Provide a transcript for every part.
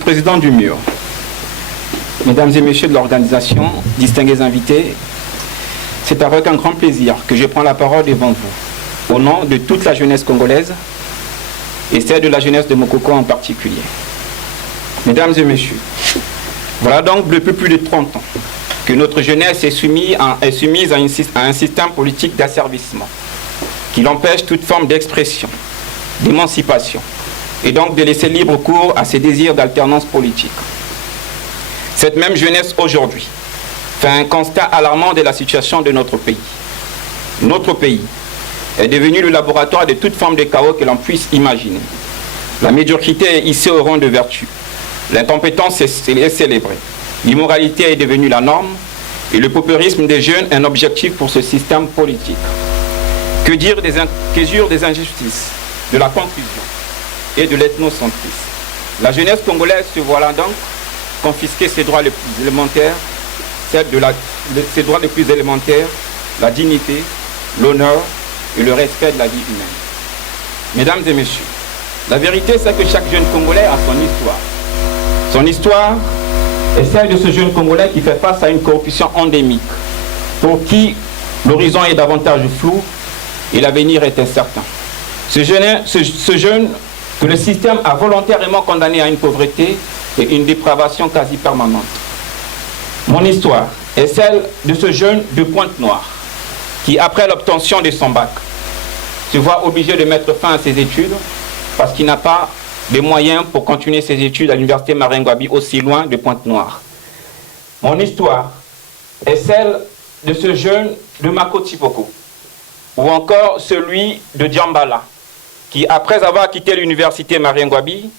Président du MUR, Mesdames et Messieurs de l'organisation, distingués invités, c'est avec un grand plaisir que je prends la parole devant vous, au nom de toute la jeunesse congolaise et celle de la jeunesse de Mokoko en particulier. Mesdames et Messieurs, voilà donc depuis plus de 30 ans que notre jeunesse est soumise à un système politique d'asservissement qui l'empêche toute forme d'expression, d'émancipation et donc de laisser libre cours à ses désirs d'alternance politique. Cette même jeunesse aujourd'hui fait un constat alarmant de la situation de notre pays. Notre pays est devenu le laboratoire de toute forme de chaos que l'on puisse imaginer. La médiocrité est hissée au rang de vertu. L'incompétence est célébrée. L'immoralité est devenue la norme et le paupérisme des jeunes un objectif pour ce système politique. Que dire des injustices, de la confusion et de l'ethnocentrisme. La jeunesse congolaise se voit là donc confisquer ses droits les plus élémentaires, ses droits les plus élémentaires, la dignité, l'honneur et le respect de la vie humaine. Mesdames et messieurs, la vérité c'est que chaque jeune Congolais a son histoire. Son histoire est celle de ce jeune Congolais qui fait face à une corruption endémique, pour qui l'horizon est davantage flou et l'avenir est incertain. Ce jeune que le système a volontairement condamné à une pauvreté et une dépravation quasi permanente. Mon histoire est celle de ce jeune de Pointe-Noire qui, après l'obtention de son bac, se voit obligé de mettre fin à ses études parce qu'il n'a pas les moyens pour continuer ses études à l'université Marengwabi aussi loin de Pointe-Noire. Mon histoire est celle de ce jeune de Makotipoko ou encore celui de Djambala qui, après avoir quitté l'université Marengwabi,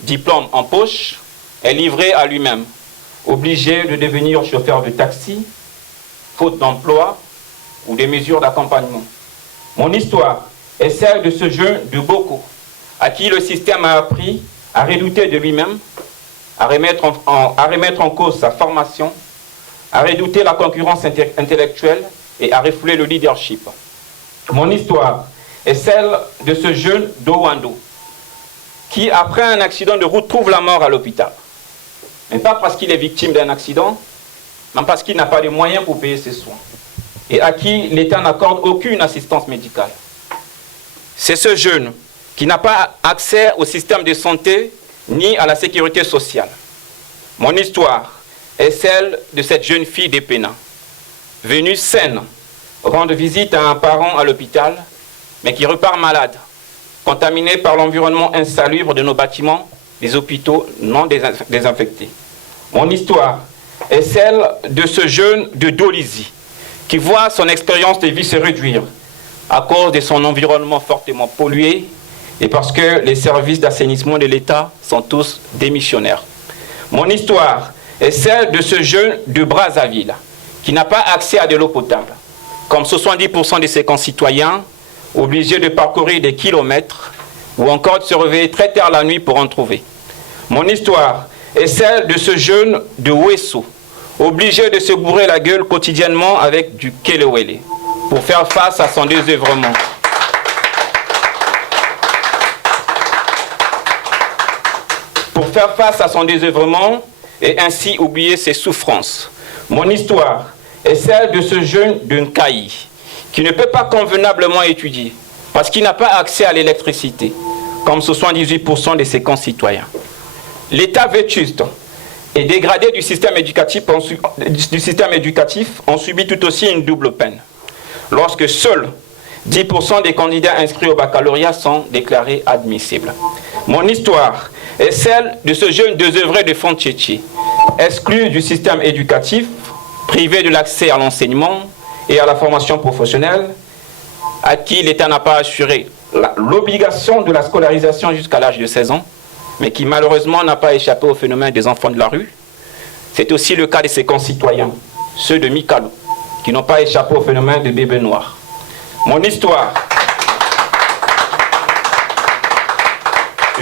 diplôme en poche, est livré à lui-même, obligé de devenir chauffeur de taxi, faute d'emploi ou des mesures d'accompagnement. Mon histoire est celle de ce jeune de Boko, à qui le système a appris à redouter de lui-même, à remettre en cause sa formation, à redouter la concurrence intellectuelle et à refouler le leadership. Mon histoire est celle de ce jeune d'Owando, qui, après un accident de route, trouve la mort à l'hôpital. Mais pas parce qu'il est victime d'un accident, mais parce qu'il n'a pas les moyens pour payer ses soins, et à qui l'État n'accorde aucune assistance médicale. C'est ce jeune qui n'a pas accès au système de santé ni à la sécurité sociale. Mon histoire est celle de cette jeune fille d'Epena, venue saine, rendre visite à un parent à l'hôpital, mais qui repart malade, contaminée par l'environnement insalubre de nos bâtiments, des hôpitaux non désinfectés. Mon histoire est celle de ce jeune de Dolisie, qui voit son expérience de vie se réduire à cause de son environnement fortement pollué et parce que les services d'assainissement de l'État sont tous démissionnaires. Mon histoire est celle de ce jeune de Brazzaville, qui n'a pas accès à de l'eau potable, comme 70% de ses concitoyens, obligés de parcourir des kilomètres ou encore de se réveiller très tard la nuit pour en trouver. Mon histoire est celle de ce jeune de Wesso, obligé de se bourrer la gueule quotidiennement avec du kelewele pour faire face à son désœuvrement. Pour faire face à son désœuvrement et ainsi oublier ses souffrances. Mon histoire est celle de ce jeune de Nkaï, qui ne peut pas convenablement étudier parce qu'il n'a pas accès à l'électricité, comme 78% de ses concitoyens. L'État vétuste et dégradé du système éducatif ont subi tout aussi une double peine, lorsque seuls 10% des candidats inscrits au baccalauréat sont déclarés admissibles. Mon histoire est celle de ce jeune désœuvré de Fontchétché, exclu du système éducatif, privé de l'accès à l'enseignement et à la formation professionnelle, à qui l'État n'a pas assuré l'obligation de la scolarisation jusqu'à l'âge de 16 ans, mais qui malheureusement n'a pas échappé au phénomène des enfants de la rue. C'est aussi le cas de ses concitoyens, ceux de Mikalo, qui n'ont pas échappé au phénomène des bébés noirs. Mon histoire.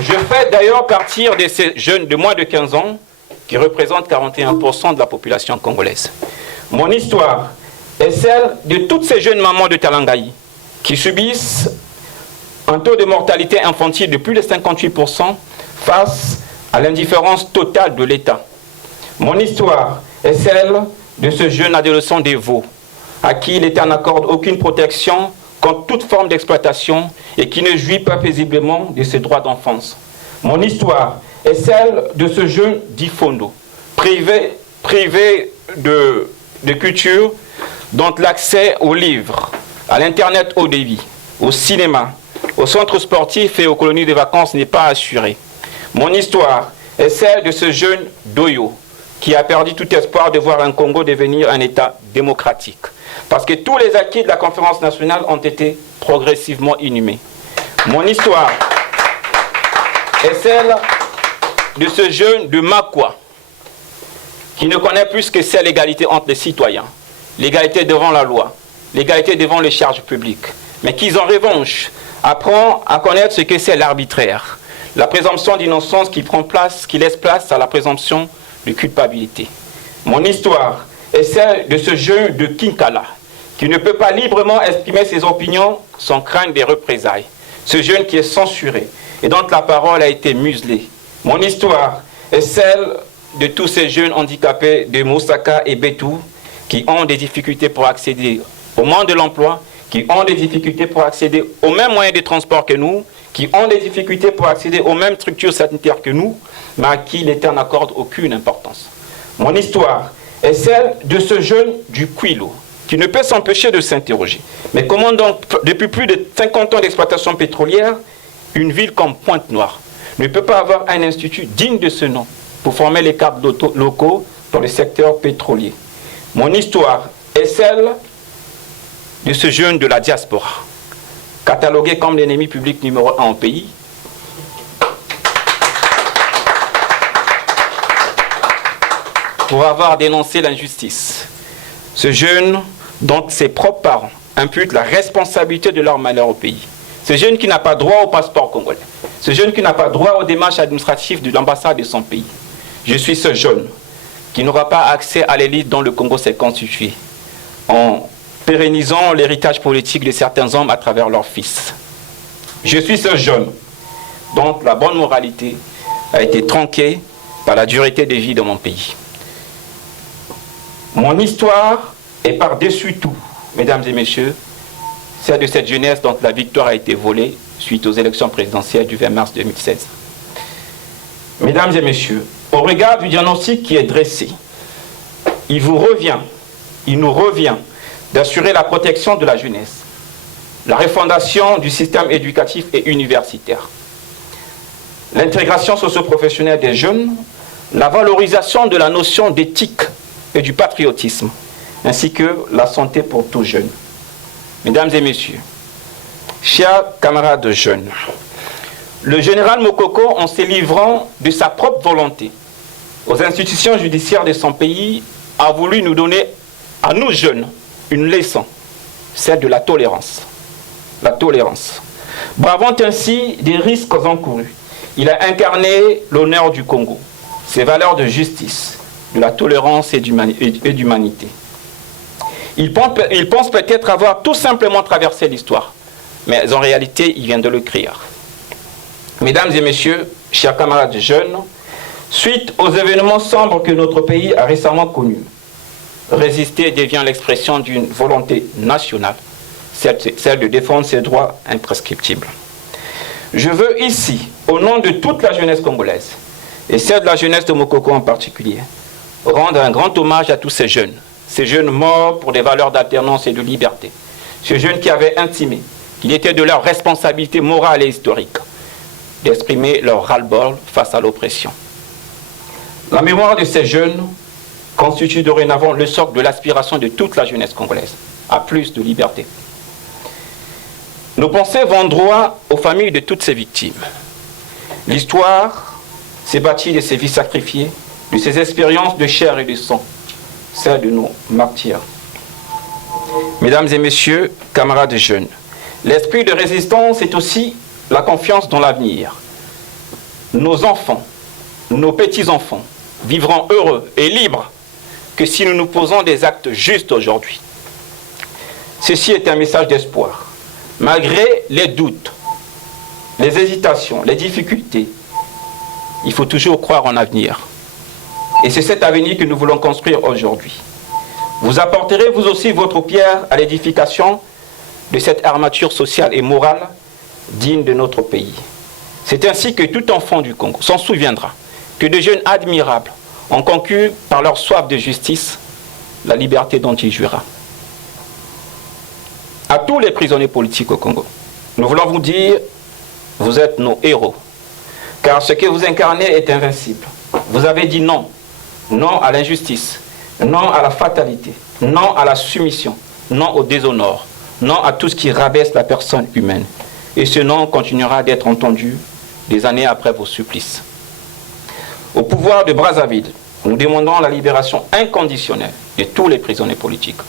Je fais d'ailleurs partir de ces jeunes de moins de 15 ans qui représentent 41% de la population congolaise. Mon histoire est celle de toutes ces jeunes mamans de Talangaï qui subissent un taux de mortalité infantile de plus de 58% face à l'indifférence totale de l'État. Mon histoire est celle de ce jeune adolescent dévot, à qui l'État n'accorde aucune protection contre toute forme d'exploitation et qui ne jouit pas paisiblement de ses droits d'enfance. Mon histoire est celle de ce jeune d'Ifondo, privé de culture, dont l'accès aux livres, à l'Internet haut débit, au cinéma, aux centres sportifs et aux colonies de vacances n'est pas assuré. Mon histoire est celle de ce jeune Doyo, qui a perdu tout espoir de voir un Congo devenir un État démocratique. Parce que tous les acquis de la conférence nationale ont été progressivement inhumés. Mon histoire est celle de ce jeune de Makwa, qui ne connaît plus que c'est l'égalité entre les citoyens, l'égalité devant la loi, l'égalité devant les charges publiques, mais qui en revanche apprend à connaître ce que c'est l'arbitraire, la présomption d'innocence qui laisse place à la présomption de culpabilité. Mon histoire est celle de ce jeune de Kinkala, qui ne peut pas librement exprimer ses opinions sans craindre des représailles. Ce jeune qui est censuré et dont la parole a été muselée. Mon histoire est celle de tous ces jeunes handicapés de Moussaka et Betou qui ont des difficultés pour accéder au monde de l'emploi, qui ont des difficultés pour accéder aux mêmes moyens de transport que nous, qui ont des difficultés pour accéder aux mêmes structures sanitaires que nous, mais à qui l'État n'accorde aucune importance. Mon histoire est celle de ce jeune du Kouilo, qui ne peut s'empêcher de s'interroger. Mais comment donc, depuis plus de 50 ans d'exploitation pétrolière, une ville comme Pointe-Noire ne peut pas avoir un institut digne de ce nom pour former les cadres locaux dans le secteur pétrolier? Mon histoire est celle de ce jeune de la diaspora, catalogué comme l'ennemi public numéro 1 au pays, pour avoir dénoncé l'injustice. Ce jeune dont ses propres parents imputent la responsabilité de leur malheur au pays. Ce jeune qui n'a pas droit au passeport congolais. Ce jeune qui n'a pas droit aux démarches administratives de l'ambassade de son pays. Je suis ce jeune qui n'aura pas accès à l'élite dont le Congo s'est constitué, en pérennisant l'héritage politique de certains hommes à travers leurs fils. Je suis ce jeune dont la bonne moralité a été tronquée par la dureté des vies de mon pays. Mon histoire est par-dessus tout, mesdames et messieurs, celle de cette jeunesse dont la victoire a été volée suite aux élections présidentielles du 20 mars 2016. Mesdames et messieurs, au regard du diagnostic qui est dressé, il nous revient d'assurer la protection de la jeunesse, la refondation du système éducatif et universitaire, l'intégration socio-professionnelle des jeunes, la valorisation de la notion d'éthique et du patriotisme, ainsi que la santé pour tous jeunes. Mesdames et messieurs, chers camarades jeunes, le général Mokoko, en se livrant de sa propre volonté aux institutions judiciaires de son pays, a voulu nous donner, à nous jeunes, une leçon, celle de la tolérance. La tolérance. Bravant ainsi des risques encourus, il a incarné l'honneur du Congo, ses valeurs de justice, de la tolérance et d'humanité. Il pense peut-être avoir tout simplement traversé l'histoire, mais en réalité, il vient de le créer. Mesdames et messieurs, chers camarades jeunes, suite aux événements sombres que notre pays a récemment connus, résister devient l'expression d'une volonté nationale, celle de défendre ses droits imprescriptibles. Je veux ici, au nom de toute la jeunesse congolaise, et celle de la jeunesse de Mokoko en particulier, rendre un grand hommage à tous ces jeunes morts pour des valeurs d'alternance et de liberté, ces jeunes qui avaient intimé qu'il était de leur responsabilité morale et historique d'exprimer leur ras-le-bol face à l'oppression. La mémoire de ces jeunes constitue dorénavant le socle de l'aspiration de toute la jeunesse congolaise à plus de liberté. Nos pensées vont droit aux familles de toutes ces victimes. L'histoire s'est bâtie de ces vies sacrifiées, de ces expériences de chair et de sang, celles de nos martyrs. Mesdames et messieurs, camarades jeunes, l'esprit de résistance est aussi la confiance dans l'avenir. Nos enfants, nos petits-enfants vivront heureux et libres que si nous nous posons des actes justes aujourd'hui. Ceci est un message d'espoir. Malgré les doutes, les hésitations, les difficultés, il faut toujours croire en l'avenir. Et c'est cet avenir que nous voulons construire aujourd'hui. Vous apporterez vous aussi votre pierre à l'édification de cette armature sociale et morale digne de notre pays. C'est ainsi que tout enfant du Congo s'en souviendra que de jeunes admirables ont conquis par leur soif de justice la liberté dont il jouira. À tous les prisonniers politiques au Congo, nous voulons vous dire, vous êtes nos héros, car ce que vous incarnez est invincible. Vous avez dit non, non à l'injustice, non à la fatalité, non à la soumission, non au déshonneur, non à tout ce qui rabaisse la personne humaine. Et ce non continuera d'être entendu des années après vos supplices. Au pouvoir de Brazzaville, nous demandons la libération inconditionnelle de tous les prisonniers politiques.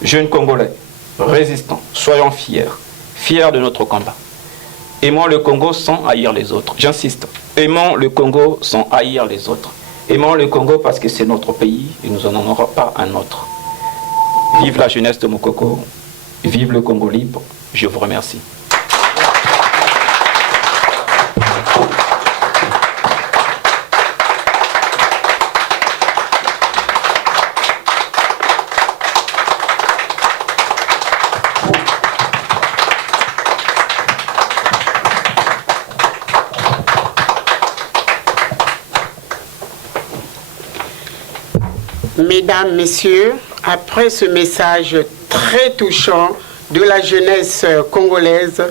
Jeunes Congolais, résistants, soyons fiers, fiers de notre combat. Aimons le Congo sans haïr les autres. J'insiste, aimons le Congo sans haïr les autres. Aimons le Congo parce que c'est notre pays et nous n'en aurons pas un autre. Vive la jeunesse de Mokoko, vive le Congo libre, je vous remercie. Mesdames, Messieurs, après ce message très touchant de la jeunesse congolaise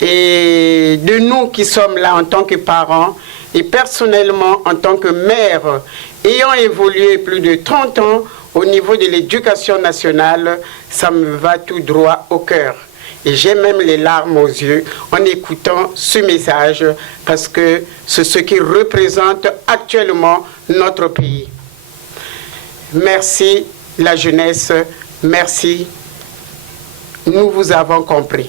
et de nous qui sommes là en tant que parents et personnellement en tant que mère, ayant évolué plus de 30 ans au niveau de l'éducation nationale, ça me va tout droit au cœur. Et j'ai même les larmes aux yeux en écoutant ce message parce que c'est ce qui représente actuellement notre pays. Merci la jeunesse, merci, nous vous avons compris.